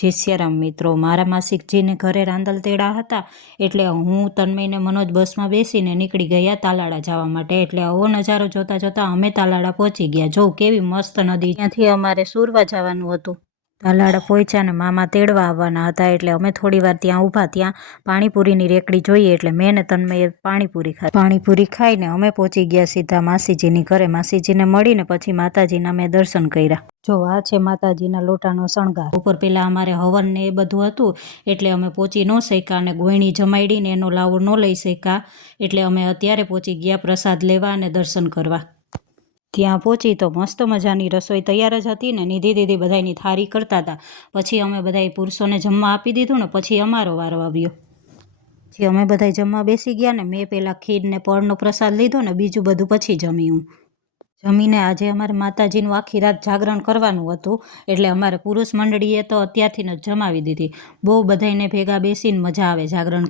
જય સિયારામ મિત્રો, મારા માસિકજીને ઘરે રાંદલ તેડા હતા એટલે હું તન્મયને મનોજ બસમાં બેસીને નીકળી ગયા તાલાળા જવા માટે। એટલે આવો નજારો જોતા જોતા અમે તાલાળા પહોંચી ગયા। જો કેવી મસ્ત નદી, ત્યાંથી અમારે સુરવા જવાનું હતું। તાલાળા પહોંચ્યા ને મામા તેડવા આવવાના હતા એટલે અમે થોડી વાર ત્યાં ઊભા। ત્યાં પાણીપુરીની રેકડી જોઈએ એટલે મેં ને તન્મયે પાણીપુરી ખાઈ। પાણીપુરી ખાઈને અમે પહોંચી ગયા સીધા માસીજીની ઘરે। માસીજીને મળીને પછી માતાજીના મેં દર્શન કર્યા। જો આ છે માતાજીના લોટાનો શણગાર। ઉપર પેલા અમારે હવન ને એ બધું હતું એટલે અમે પહોંચી ન શક્યા અને ગોયણી જમાડીને એનો લાવો ન લઈ શક્યા એટલે અમે અત્યારે પહોંચી ગયા પ્રસાદ લેવા અને દર્શન કરવા। ત્યાં પહોંચી તો મસ્ત મજાની રસોઈ તૈયાર જ હતી ને નિધિ દીદી બધાની થારી કરતા હતા। પછી અમે બધાએ પુરુષોને જમવા આપી દીધું ને પછી અમારો વારો આવ્યો। પછી અમે બધા જમવા બેસી ગયા ને મેં પહેલાં ખીર ને પડનો પ્રસાદ લીધો ને બીજું બધું પછી જમ્યું। જમીને આજે અમારે માતાજીનું આખી રાત જાગરણ કરવાનું હતું એટલે અમારે પુરુષ મંડળીએ તો અત્યારથી જ જમાવી દીધી। બહુ બધાને ભેગા બેસીને મજા આવે જાગરણ